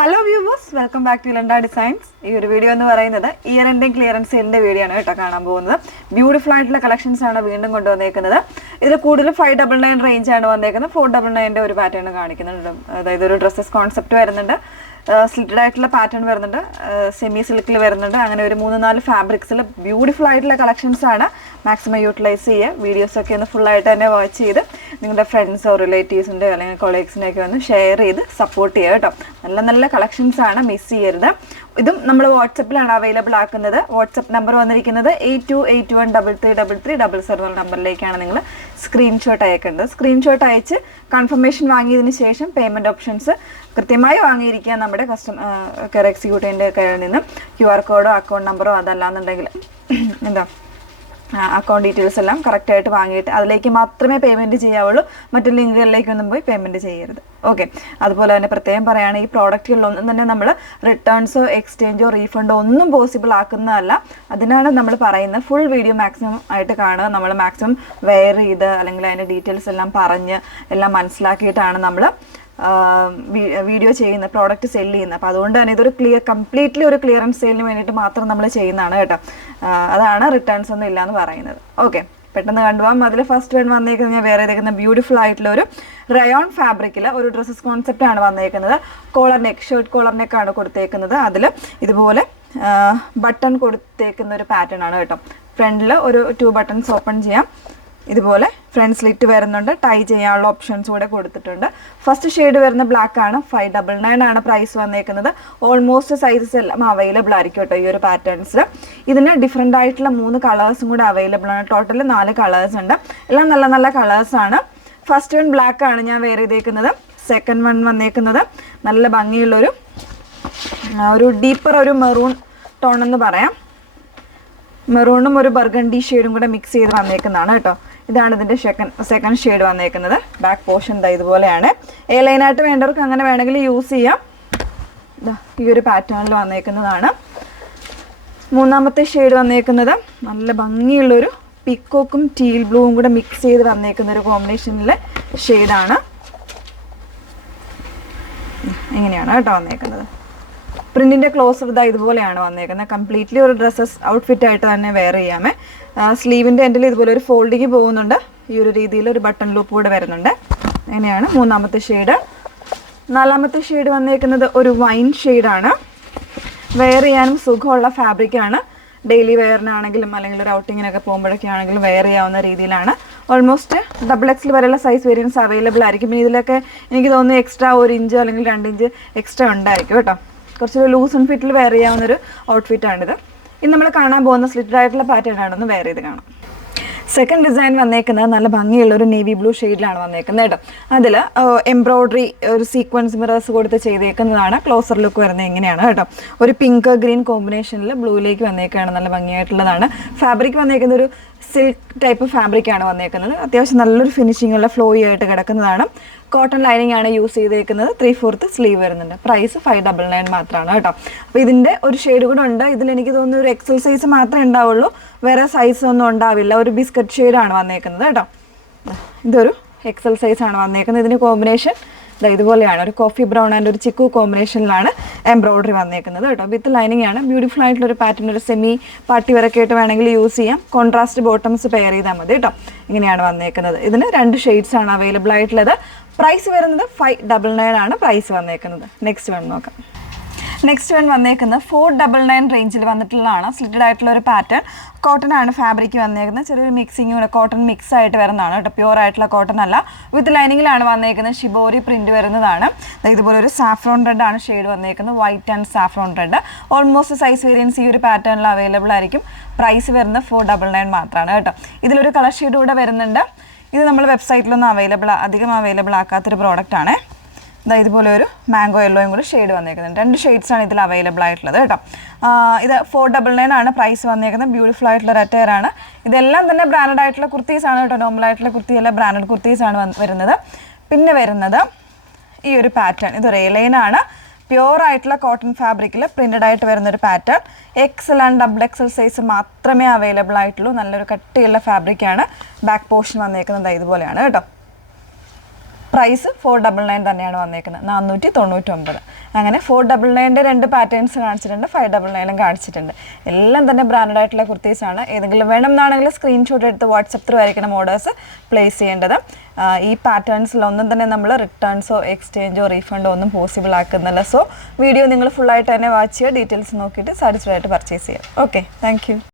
Hello viewers, welcome back to Elanda designs. ഈ ഒരു video എന്ന് പറയുന്നത് ഇയർ എൻഡിങ് ക്ലിയറൻസ് സെയിലിന്റെ വീഡിയോ ആണ് കേട്ടോ കാണാൻ പോകുന്നത്. ബ്യൂട്ടിഫുൾ ആയിട്ടുള്ള കളക്ഷൻസ് ആണ് വീണ്ടും കൊണ്ടുവന്നേക്കുന്നത്. ഇതിൽ കൂടുതൽ 599 റേഞ്ച് ആണ് വന്നേക്കുന്നത്. 499 ഒരു പാറ്റേൺ കാണിക്കുന്നുണ്ട്. അതായത് ഒരു ഡ്രസ്സസ് കോൺസെപ്റ്റ് വരുന്നുണ്ട്, സ്ലിറ്റഡ് ആയിട്ടുള്ള പാറ്റേൺ വരുന്നുണ്ട്, സെമി സിൽക്കിൽ വരുന്നുണ്ട്. അങ്ങനെ ഒരു 3-4 ഫാബ്രിക്സിൽ ബ്യൂട്ടിഫുൾ ആയിട്ടുള്ള കളക്ഷൻസ് ആണ്. മാക്സിമം യൂട്ടിലൈസ് ചെയ്യുക. വീഡിയോസൊക്കെ ഒന്ന് ഫുള്ളായിട്ട് തന്നെ വാച്ച് ചെയ്ത് നിങ്ങളുടെ ഫ്രണ്ട്സോ റിലേറ്റീവ്സിൻ്റെ അല്ലെങ്കിൽ കൊളീഗ്സിനെയൊക്കെ ഒന്ന് ഷെയർ ചെയ്ത് സപ്പോർട്ട് ചെയ്യുക കേട്ടോ. നല്ല നല്ല കളക്ഷൻസ് ആണ്, മിസ് ചെയ്യരുത്. ഇതും നമ്മൾ വാട്സപ്പിലാണ് അവൈലബിൾ ആക്കുന്നത്. വാട്സപ്പ് നമ്പർ വന്നിരിക്കുന്നത് 8281333300 നമ്പറിലേക്കാണ് നിങ്ങൾ സ്ക്രീൻഷോട്ട് അയക്കേണ്ടത്. സ്ക്രീൻഷോട്ട് അയച്ച് കൺഫർമേഷൻ വാങ്ങിയതിന് ശേഷം പേയ്മെൻറ്റ് ഓപ്ഷൻസ് കൃത്യമായി വാങ്ങിയിരിക്കുക. നമ്മുടെ കെയർ എക്സിക്യൂട്ടീവിൻ്റെ കയ്യിൽ നിന്ന് QR കോഡോ അക്കൗണ്ട് നമ്പറോ അതല്ലാന്നുണ്ടെങ്കിൽ എന്താ അക്കൗണ്ട് ഡീറ്റെയിൽസ് എല്ലാം കറക്റ്റായിട്ട് വാങ്ങിയിട്ട് അതിലേക്ക് മാത്രമേ പേയ്മെൻറ്റ് ചെയ്യാവുള്ളൂ. മറ്റു ലിങ്കുകളിലേക്കൊന്നും പോയി പേയ്മെൻറ്റ് ചെയ്യരുത്. ഓക്കെ. അതുപോലെ തന്നെ പ്രത്യേകം പറയുകയാണ്, ഈ പ്രോഡക്റ്റുകളിലൊന്നും തന്നെ നമ്മൾ റിട്ടേൺസോ എക്സ്ചേഞ്ചോ റീഫണ്ടോ ഒന്നും പോസിബിൾ ആക്കുന്നതല്ല. അതിനാണ് നമ്മൾ പറയുന്നത് ഫുൾ വീഡിയോ മാക്സിമം ആയിട്ട് കാണുക. നമ്മൾ മാക്സിമം വെയർ ചെയ്ത് അല്ലെങ്കിൽ അതിൻ്റെ ഡീറ്റെയിൽസ് എല്ലാം പറഞ്ഞ് എല്ലാം മനസ്സിലാക്കിയിട്ടാണ് നമ്മൾ വീഡിയോ ചെയ്യുന്ന പ്രോഡക്റ്റ് സെല്ല് ചെയ്യുന്നത്. അപ്പോൾ അതുകൊണ്ട് തന്നെ ഇതൊരു കംപ്ലീറ്റ്ലി ഒരു ക്ലിയറൻസ് സെയിലിന് വേണ്ടിയിട്ട് മാത്രം നമ്മൾ ചെയ്യുന്നതാണ് കേട്ടോ. അതാണ് റിട്ടേൺസ് ഒന്നും ഇല്ല എന്ന് പറയുന്നത്. ഓക്കെ, പെട്ടെന്ന് കണ്ടുപോകാം. അതിൽ ഫസ്റ്റ് വൺ വന്നേക്കുന്നത് ഞാൻ വേറെ ഏതെങ്കിലും ബ്യൂട്ടിഫുൾ ആയിട്ടുള്ള ഒരു റയോൺ ഫാബ്രിക്കിൽ ഒരു ഡ്രസ്സസ് കോൺസെപ്റ്റ് ആണ് വന്നേക്കുന്നത്. കോളർ നെക്ക്, ഷർട്ട് കോളർ നെക്കാണ് കൊടുത്തേക്കുന്നത്. അതിൽ ഇതുപോലെ ബട്ടൺ കൊടുത്തേക്കുന്ന ഒരു പാറ്റേൺ ആണ് കേട്ടോ. ഫ്രണ്ടിൽ ഒരു 2 ബട്ടൺസ് ഓപ്പൺ ചെയ്യാം. ഇതുപോലെ ഫ്രണ്ട് സ്ലിറ്റ് വരുന്നുണ്ട്. ടൈ ചെയ്യാനുള്ള ഓപ്ഷൻസ് കൂടെ കൊടുത്തിട്ടുണ്ട്. ഫസ്റ്റ് ഷെയ്ഡ് വരുന്ന ബ്ലാക്ക് ആണ്. 599 ആണ് പ്രൈസ് വന്നേക്കുന്നത്. ഓൾമോസ്റ്റ് സൈസസ് എല്ലാം അവൈലബിൾ ആയിരിക്കും കേട്ടോ ഈ ഒരു പാറ്റേൺസിൽ. ഇതിന് ഡിഫറെൻ്റ് ആയിട്ടുള്ള 3 കളേഴ്സും കൂടെ അവൈലബിൾ ആണ്. ടോട്ടൽ 4 കളേഴ്സ് ഉണ്ട്. എല്ലാം നല്ല നല്ല കളേഴ്സാണ്. ഫസ്റ്റ് വൺ ബ്ലാക്ക് ആണ് ഞാൻ വെയർ ചെയ്തേക്കുന്നത്. സെക്കൻഡ് വൺ വന്നേക്കുന്നത് നല്ല ഭംഗിയുള്ളൊരു ഡീപ്പർ ഒരു മെറൂൺ ടോൺ എന്ന് പറയാം. മെറൂണും ഒരു ബർഗണ്ടി ഷെയ്ഡും കൂടെ മിക്സ് ചെയ്ത് വന്നേക്കുന്നതാണ് കേട്ടോ. ഇതാണ് ഇതിൻ്റെ സെക്കൻഡ് ഷെയ്ഡ് വന്നേക്കുന്നത്. ബാക്ക് പോർഷൻ ഇതുപോലെയാണ്. എ ലൈനായിട്ട് വേണ്ടവർക്ക് അങ്ങനെ വേണമെങ്കിൽ യൂസ് ചെയ്യാം. ഈ ഒരു പാറ്റേണിൽ വന്നേക്കുന്നതാണ്. മൂന്നാമത്തെ ഷെയ്ഡ് വന്നേക്കുന്നത് നല്ല ഭംഗിയുള്ളൊരു പിക്കോക്കും ടീൽ ബ്ലൂവും കൂടെ മിക്സ് ചെയ്ത് വന്നേക്കുന്ന ഒരു കോമ്പിനേഷനിലെ ഷെയ്ഡാണ്. ഇങ്ങനെയാണ് കേട്ടോ വന്നേക്കുന്നത്. പ്രിന്റിൻ്റെ ക്ലോസർ ഇതുപോലെയാണ് വന്നേക്കുന്നത്. കംപ്ലീറ്റ്ലി ഒരു ഡ്രസ്സസ് ഔട്ട്ഫിറ്റ് ആയിട്ട് തന്നെ വെയർ ചെയ്യാമേ. സ്ലീവിൻ്റെ എൻഡിൽ ഇതുപോലെ ഒരു ഫോൾഡിങ് പോകുന്നുണ്ട്. ഈ ഒരു രീതിയിൽ ഒരു ബട്ടൺ ലൂപ്പ് കൂടെ വരുന്നുണ്ട്. അങ്ങനെയാണ് മൂന്നാമത്തെ ഷെയ്ഡ്. നാലാമത്തെ ഷെയ്ഡ് വന്നേക്കുന്നത് ഒരു വൈൻ ഷെയ്ഡാണ്. വെയർ ചെയ്യാനും സുഖമുള്ള ഫാബ്രിക്കാണ്. ഡെയിലി വെയറിനാണെങ്കിലും അല്ലെങ്കിൽ ഒരു ഔട്ടിങ്ങിനൊക്കെ പോകുമ്പോഴൊക്കെ ആണെങ്കിലും വെയർ ചെയ്യാവുന്ന രീതിയിലാണ്. ഓൾമോസ്റ്റ് XXL വരെയുള്ള സൈസ് വേരിയൻസ് അവൈലബിൾ ആയിരിക്കും. പിന്നെ ഇതിലൊക്കെ എനിക്ക് തോന്നുന്നു എക്സ്ട്രാ 1 ഇഞ്ച് അല്ലെങ്കിൽ 2 ഇഞ്ച് എക്സ്ട്രാ ഉണ്ടായിരിക്കും കേട്ടോ. കുറച്ചൊരു ലൂസ് ആൻഡ് ഫിറ്റിൽ വെയർ ചെയ്യാവുന്നൊരു ഔട്ട്ഫിറ്റാണിത്. ഇന്ന് നമ്മൾ കാണാൻ പോകുന്ന സ്ലിറ്റഡ് ആയിട്ടുള്ള പാറ്റേൺ ആണെന്ന് വെയർ ചെയ്ത് കാണാം. സെക്കൻഡ് ഡിസൈൻ വന്നേക്കുന്നത് നല്ല ഭംഗിയുള്ള ഒരു നേവി ബ്ലൂ ഷെയ്ഡിലാണ് വന്നേക്കുന്നത് കേട്ടോ. അതിൽ എംബ്രോയ്ഡറി ഒരു സീക്വൻസ് മിറേഴ്സ് കൊടുത്ത് ചെയ്തേക്കുന്നതാണ്. ക്ലോസർ ലുക്ക് വരുന്നത് എങ്ങനെയാണ് കേട്ടോ. ഒരു പിങ്ക് ഗ്രീൻ കോമ്പിനേഷനിൽ ബ്ലൂയിലേക്ക് വന്നേക്കുകയാണ്. നല്ല ഭംഗിയായിട്ടുള്ളതാണ്. ഫാബ്രിക് വന്നേക്കുന്ന ഒരു സിൽക്ക് ടൈപ്പ് ഫാബ്രിക്കാണ് വന്നേക്കുന്നത്. അത്യാവശ്യം നല്ലൊരു ഫിനിഷിംഗ് ഉള്ള ഫ്ലോയി ആയിട്ട് കിടക്കുന്നതാണ്. കോട്ടൺ ലൈനിങ് ആണ് യൂസ് ചെയ്തേക്കുന്നത്. 3/4 സ്ലീവ് വരുന്നുണ്ട്. പ്രൈസ് 599 മാത്രമാണ് കേട്ടോ. അപ്പോൾ ഇതിൻ്റെ ഒരു ഷെയ്ഡ് കൂടെ ഉണ്ട്. ഇതിൽ എനിക്ക് തോന്നുന്നു ഒരു XL സൈസ് മാത്രമേ ഉണ്ടാവുള്ളൂ, വേറെ സൈസ് ഒന്നും ഉണ്ടാവില്ല. ഒരു ബിസ്ക്കറ്റ് ഷെയ്ഡാണ് വന്നേക്കുന്നത് കേട്ടോ. ഇതൊരു XL സൈസാണ് വന്നേക്കുന്നത്. ഇതിന് കോമ്പിനേഷൻ ഇതുപോലെയാണ്. ഒരു കോഫി ബ്രൗൺ ആൻഡ് ഒരു ചിക്കു കോമ്പിനേഷനിലാണ് എംബ്രോയ്ഡറി വന്നേക്കുന്നത് കേട്ടോ. വിത്ത് ലൈനിങ് ആണ്. ബ്യൂട്ടിഫുൾ ആയിട്ടുള്ളൊരു പാറ്റേൺ. ഒരു സെമി പാർട്ടി വരൊക്കെ ആയിട്ട് വേണമെങ്കിൽ യൂസ് ചെയ്യാം. കോൺട്രാസ്റ്റ് ബോട്ടംസ് പെയർ ചെയ്താൽ മതി കേട്ടോ. ഇങ്ങനെയാണ് വന്നേക്കുന്നത്. ഇതിന് 2 ഷെയ്ഡ്സ് ആണ് അവൈലബിൾ ആയിട്ടുള്ളത്. പ്രൈസ് വരുന്നത് 599 ആണ് പ്രൈസ് വന്നേക്കുന്നത്. നെക്സ്റ്റ് വൺ നോക്കാം. നെക്സ്റ്റ് വൺ വന്നേക്കുന്നത് 499 റേഞ്ചിൽ വന്നിട്ടുള്ളതാണ്. സ്ലിറ്റഡ് ആയിട്ടുള്ള ഒരു പാറ്റേൺ. കോട്ടൺ ആണ് ഫാബ്രിക് വന്നേക്കുന്നത്. ചെറിയൊരു മിക്സിങ് കൂടെ കോട്ടൺ മിക്സ് ആയിട്ട് വരുന്നതാണ് കേട്ടോ. പ്യൂർ ആയിട്ടുള്ള കോട്ടൺ അല്ല. വിത്ത് ലൈനിങ്ങിലാണ് വന്നേക്കുന്നത്. ഷിബോരി പ്രിന്റ് വരുന്നതാണ്. ഇതുപോലെ ഒരു സാഫ്രോൺ റെഡ് ആണ് ഷെയ്ഡ് വന്നേക്കുന്നത്. White and saffron red. Almost size variance ഈ ഒരു പാറ്റേണിൽ അവൈലബിൾ ആയിരിക്കും. പ്രൈസ് വരുന്നത് 499 മാത്രമാണ് കേട്ടോ. ഇതിലൊരു കളർ ഷെയ്ഡ് കൂടെ വരുന്നുണ്ട്. ഇത് നമ്മൾ വെബ്സൈറ്റിലൊന്നും അധികം അവൈലബിൾ ആക്കാത്തൊരു പ്രോഡക്റ്റാണ്. ഇതുപോലെ ഒരു മാംഗോ യെല്ലോയും കൂടി ഷെയ്ഡ് വന്നേക്കുന്നത്. 2 ഷെയ്ഡ്സാണ് ഇതിൽ അവൈലബിൾ ആയിട്ടുള്ളത് കേട്ടോ. ഇത് 499 ആണ് പ്രൈസ് വന്നേക്കുന്നത്. ബ്യൂട്ടിഫുൾ ആയിട്ടുള്ള റെറ്റയർ ആണ്. ഇതെല്ലാം തന്നെ ബ്രാൻഡഡ് ആയിട്ടുള്ള കുർത്തീസാണ് കേട്ടോ. നോർമൽ ആയിട്ടുള്ള കുർത്തിയല്ല, ബ്രാൻഡഡ് കുർത്തീസാണ് വരുന്നത്. പിന്നെ വരുന്നത് ഈ ഒരു പാറ്റേൺ. ഇതൊരു എലൈനാണ്. പ്യൂർ ആയിട്ടുള്ള കോട്ടൺ ഫാബ്രിക്കിൽ പ്രിന്റഡ് ആയിട്ട് വരുന്നൊരു pattern. XL and XXL size മാത്രമേ അവൈലബിൾ ആയിട്ടുള്ളൂ. നല്ലൊരു കട്ടിയുള്ള ഫാബ്രിക്കാണ്. ബാക്ക് പോർഷൻ വന്നേക്കുന്നത് ഇതുപോലെയാണ് കേട്ടോ. പ്രൈസ് 499 തന്നെയാണ് വന്നേക്കുന്നത്, 499. അങ്ങനെ 499 2 പാറ്റേൺസ് കാണിച്ചിട്ടുണ്ട്, 599 കാണിച്ചിട്ടുണ്ട്. എല്ലാം തന്നെ ബ്രാൻഡഡ് ആയിട്ടുള്ള കുർത്തീസാണ്. ഏതെങ്കിലും വേണം എന്നാണെങ്കിൽ സ്ക്രീൻഷോട്ട് എടുത്ത് വാട്സപ്പ് ത്രൂ ആയിരിക്കണം ഓർഡേഴ്സ് പ്ലേസ് ചെയ്യേണ്ടത്. ഈ പാറ്റേൺസിലൊന്നും തന്നെ നമ്മൾ റിട്ടേൺസോ എക്സ്ചേഞ്ചോ റീഫണ്ടോ ഒന്നും പോസിബിൾ ആക്കുന്നില്ല. സോ വീഡിയോ നിങ്ങൾ ഫുള്ളായിട്ട് തന്നെ വാച്ച് ചെയ്യുക, ഡീറ്റെയിൽസ് നോക്കിയിട്ട് സാറ്റിസ്ഫൈഡ് ആയിട്ട് പർച്ചേസ് ചെയ്യുക. Okay, thank you.